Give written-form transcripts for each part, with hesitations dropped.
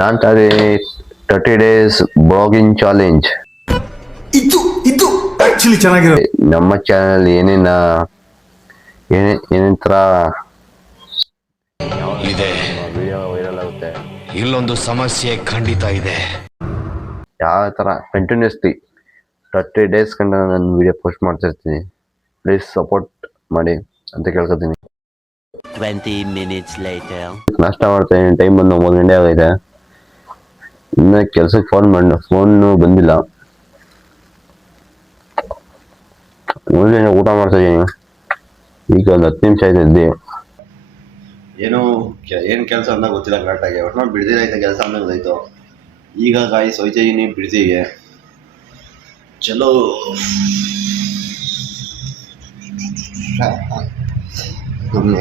ನಾನು ತಾರೆ 30 days blogging challenge. ಇದು ಆಕ್ಚುಲಿ ಚೆನ್ನಾಗಿರೋದು. ನಮ್ಮ ಚಾನಲ್ ಏನೇನ್ ತರ ಇದೆ, ವಿಡಿಯೋ ವೈರಲ್ ಆಗುತ್ತೆ, ಇಲ್ಲೊಂದು ಸಮಸ್ಯೆ ಖಂಡಿತ ಇದೆ. ಯಾವ ತರ ಕಂಟಿನ್ಯೂಸ್ಲಿ 30 days ಕಂಡ ನಾನು ವಿಡಿಯೋ ಪೋಸ್ಟ್ ಮಾಡ್ತಾ ಇರ್ತೀನಿ. ಪ್ಲೀಸ್ ಸಪೋರ್ಟ್ ಮಾಡಿ ಅಂತ ಕೇಳ್ಕೊತೀನಿ. 20 minutes later. ನಾಷ್ಟ ಮಾಡ್ತಾ ಇದ್ದೀನಿ, ಟೈಮ್ ಬಂದು 9 ಗಂಟೆ ಆಗೈತೆ. ಇನ್ನು ಕೆಲ್ಸಕ್ಕೆ ಫೋನ್ ಬಂದಿಲ್ಲ. ಊಟ ಮಾಡ್ತಾ ಇದ್ದೀನಿ. ಈಗ ಒಂದು 10 ನಿಮಿಷ ಆಯ್ತು ಎದ್ದಿ. ಏನು ಕೆಲಸ ಅಂತ ಗೊತ್ತಿಲ್ಲ ಕರೆಕ್ಟಾಗಿ. ಒಟ್ನಲ್ಲಿ ಬಿಡ್ದಿರೈತೆ ಕೆಲಸ ಅಂತ ಗೊತ್ತಾಯ್ತು. ಈಗ ಗಾಯ್ಸ್ ಹೋಯ್ತಾ ಇದೀನಿ ಬಿಡ್ದಿಗೆ. ಚಲೋ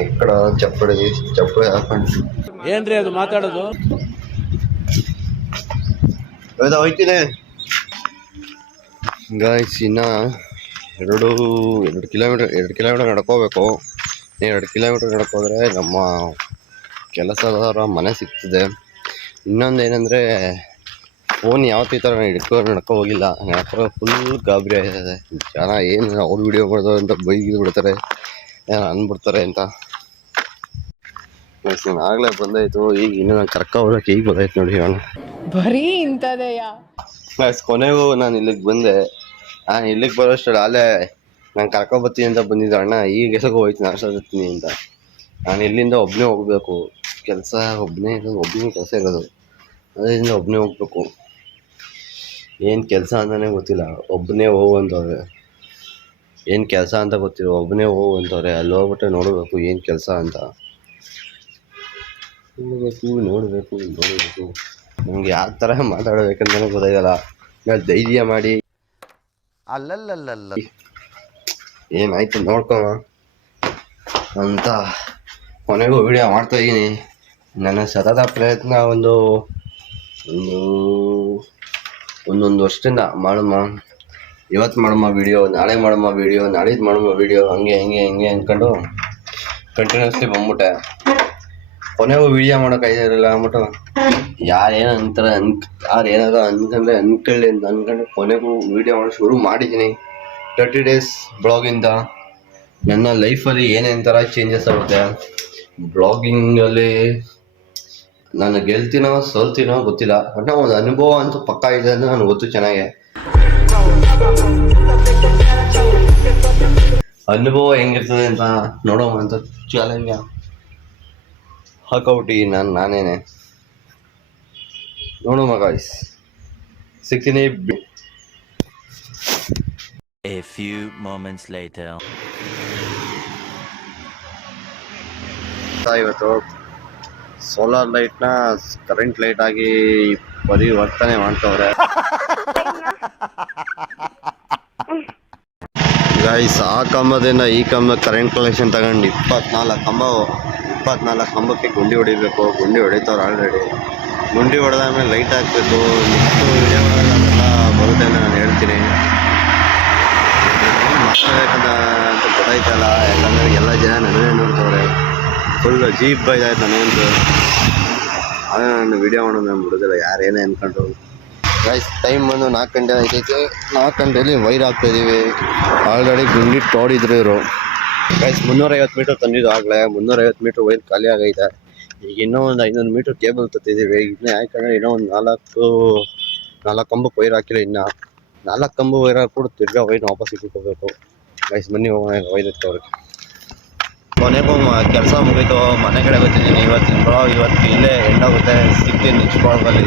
ಎಕ್ಕಡ ಚಪ್ಪಡಿ ಹಾಕೊಂಡು ಏನ್ರಿ ಅದು ಮಾತಾಡೋದು? ಹೋಯ್ತೀನಿ ಗಾಯ್ಸ್. ಇನ್ನ 2 ಕಿಲೋಮೀಟರ್ ನಡ್ಕೋಬೇಕು. 2 ಕಿಲೋಮೀಟರ್ ನಡ್ಕೋದ್ರೆ ನಮ್ಮ ಕೆಲಸದವರ ಮನೆ ಸಿಗ್ತದೆ. ಇನ್ನೊಂದು ಏನಂದರೆ ಫೋನ್ ಯಾವತ್ತೂ ಈ ಥರ ನಡ್ಕೊ ಹೋಗಿಲ್ಲ. ಯಾಕಂದ್ರೆ ಫುಲ್ ಗಾಬರಿ ಆಗಿದೆ. ಜನ ಏನು ಅವ್ರು ವಿಡಿಯೋ ಮಾಡ್ತಾರೆ ಅಂತ ಬೈದು ಬಿಡ್ತಾರೆ, ಏನು ಅಂದ್ಬಿಡ್ತಾರೆ ಅಂತ. ನಾನು ಆಗಲೇ ಬಂದಾಯಿತು. ಈಗ ಇನ್ನೂ ನಾನು ಹೋಗಕ್ಕೆ ಈಗ ಬಂದಾಯ್ತು ನೋಡಿ. ಬರೀ ಇಂಥದೆಯಾ? ಕೊನೆಗೂ ನಾನು ಇಲ್ಲಿಗೆ ಬಂದೆ. ನಾನು ಇಲ್ಲಿಗೆ ಬರೋಷ್ಟರಲ್ಲಿ ಅಲ್ಲೇ ನಾನು ಕರ್ಕೊಬತ್ತೀನಿ ಅಂತ ಬಂದಿದ್ದೆ ಅಣ್ಣ. ಈಗ ಎಸಕ್ಕೆ ಹೋಯ್ತು ನಾಷ್ಟಾತೀನಿ ಅಂತ. ನಾನು ಇಲ್ಲಿಂದ ಒಬ್ಬನೇ ಹೋಗಬೇಕು. ಕೆಲಸ ಒಬ್ಬನೇ ಕೆಲಸ ಇರೋದು, ಅದರಿಂದ ಒಬ್ಬನೇ ಹೋಗ್ಬೇಕು. ಏನು ಕೆಲಸ ಅಂತಲೇ ಗೊತ್ತಿಲ್ಲ, ಒಬ್ಬನೇ ಹೋಗುವಂಥವ್ರೆ. ಏನು ಕೆಲಸ ಅಂತ ಗೊತ್ತಿಲ್ಲ, ಒಬ್ಬನೇ ಹೋಗುವಂಥವ್ರೆ. ಅಲ್ಲಿ ಹೋಗ್ಬಿಟ್ಟೆ ನೋಡಬೇಕು ಏನು ಕೆಲಸ ಅಂತ. ನೋಡಬೇಕು ನಮ್ಗೆ ಯಾವ ಥರ ಮಾತಾಡಬೇಕಂತಲೇ ಗೊತ್ತಾಗಲ್ಲ. ಧೈರ್ಯ ಮಾಡಿ ಅಲ್ಲಲ್ಲಲ್ಲ ಏನಾಯ್ತು ನೋಡ್ಕೊಳ ಅಂತ ಕೊನೆಗೂ ವಿಡಿಯೋ ಮಾಡ್ತಾಯಿದ್ದೀನಿ. ನನ್ನ ಸತತ ಪ್ರಯತ್ನ ಒಂದೊಂದು ವರ್ಷದಿಂದ ಮಾಡಮ್ಮ, ಇವತ್ತು ಮಾಡಮ್ಮ ವಿಡಿಯೋ, ನಾಳೆ ಮಾಡಮ್ಮ ವಿಡಿಯೋ, ನಾಳಿದ್ದು ಮಾಡಮ್ಮ ವಿಡಿಯೋ, ಹಂಗೆ ಅಂದ್ಕೊಂಡು ಕಂಟಿನ್ಯೂಸ್ಲಿ ಬಂದ್ಬಿಟ್ಟೆ. ಕೊನೆಗೂ ವಿಡಿಯೋ ಮಾಡೋಕ್ಕಾಗಿರಲಿಲ್ಲ ಅಂದ್ಬಿಟ್ಟು ಯಾರೇನೋ ಅಂತಾರೆ ಏನಾದ್ರು ಅಂದ್ಕೊಂಡ್ರೆ ಅಂದ್ಕೊಳ್ಳಿ ಅಂತ ಅಂದ್ಕೊಂಡು ಕೊನೆಗೂ ವಿಡಿಯೋ ಮಾಡೋ ಶುರು ಮಾಡಿದ್ದೀನಿ. 30 days ಬ್ಲಾಗಿಂದ ನನ್ನ ಲೈಫಲ್ಲಿ ಏನೇನು ಥರ ಚೇಂಜಸ್ ಆಗುತ್ತೆ. ಬ್ಲಾಗಿಂಗಲ್ಲಿ ನಾನು ಗೆಲ್ತೀನೋ ಸೋಲ್ತೀನೋ ಗೊತ್ತಿಲ್ಲ, ಬಟ್ ಒಂದು ಅನುಭವ ಅಂತೂ ಪಕ್ಕಾ ಇದೆ ಅಂತ ನನಗೆ ಗೊತ್ತು ಚೆನ್ನಾಗೆ. ಅನುಭವ ಹೆಂಗಿರ್ತದೆ ಅಂತ ನೋಡೋ ಅಂತ ಚಾಲೆಂಜ್ ಹಾಕೌಟಿ ನಾನೇನೆ ನೋಡೋಣ ಗಾಯ್ಸ್. ಸಿಗ್ತೀನಿ. A few moments later. ಇವತ್ತು ಸೋಲಾರ್ ಲೈಟ್ನ ಕರೆಂಟ್ ಲೈಟ್ ಆಗಿ ಪರಿವರ್ತನೆ ಮಾಡ್ತವ್ರೆ ಗಾಯ್ಸ್. ಆ ಕಂಬದಿಂದ ಈ ಕಂಬ ಕರೆಂಟ್ ಕಲೆಕ್ಷನ್ ತಗೊಂಡು 24 ಕಂಬಕ್ಕೆ ಗುಂಡಿ ಹೊಡಿಬೇಕು. ಗುಂಡಿ ಹೊಡಿತವ್ರು ಆಲ್ರೆಡಿ. ಗುಂಡಿ ಹೊಡೆದಾದ್ಮೇಲೆ ಲೈಟ್ ಹಾಕಬೇಕು. ನೆಕ್ಸ್ಟು ವಿಡಿಯೋಗಳೆಲ್ಲ ಬರುತ್ತೆ ಅಂತ ನಾನು ಹೇಳ್ತೀನಿ. ಮಾತಾಡಬೇಕಂತ ಗೊತ್ತಾಯ್ತಲ್ಲ, ಯಾಕಂದರೆ ಎಲ್ಲ ಜನ ನನಗೆ ನೋಡ್ತವ್ರೆ. ಫುಲ್ ಅಜೀಬ್ ಇದಾಯ್ತು ನನಗಂತೂ. ಅದೇ ನಾನು ವಿಡಿಯೋ ಮಾಡೋದು ನಾನು ಬಿಡೋದಿಲ್ಲ, ಯಾರೇನೇ ಅಂದ್ಕೊಂಡ್ರು. ಗೈಸ್ ಟೈಮ್ ಬಂದು 4 ಗಂಟೆ ಆಯ್ತೈತೆ. 4 ಗಂಟೆಯಲ್ಲಿ ವೈರ್ ಹಾಕ್ತಾಯಿದ್ದೀವಿ. ಆಲ್ರೆಡಿ ಗುಂಡಿ ತೋಡಿದ್ರು ಇವರು. ಗೈಸ್ 350 ಮೀಟ್ರ್ ತಂದಿದ್ದು ಆಗಲೇ. 350 ಮೀಟ್ರ್ ವೈರ್ ಖಾಲಿ ಆಗೈತೆ. ಈಗ ಇನ್ನೂ ಒಂದು 500 ಮೀಟ್ರ್ ಕೇಬಲ್ ತತ್ತಿದ್ದೀವಿ. ಇನ್ನೂ ಯಾಕಂದರೆ ಇನ್ನೂ ಒಂದು 4 ಕಂಬಕ್ಕೆ ವೈರ್ ಹಾಕಿಲ್ಲ. ಇನ್ನು 4 ಕಂಬ ವೈರ್ ಹಾಕ್ಬಿಟ್ಟು ತಿರ್ಗಾ ವೈರ್ನ ವಾಪಸ್ ಇಟ್ಕೋಬೇಕು. ಗೈಸ್ ಬನ್ನಿ ಹೋಗೋಣ ವೈರ್ ಎತ್ಕೋರಿಗೆ. ಕೊನೆಗೂ ಕೆಲಸ ಮುಗೀತು, ಮನೆ ಕಡೆ ಗೊತ್ತಿದ್ದೀನಿ. ಇವತ್ತು ಇಲ್ಲೇ ಎಂಡಾಗುತ್ತೆ. ಸಿಗ್ತೀನಿ ನೆಕ್ಸ್ಟ್ ಬ್ಲಾಗಲ್ಲಿ.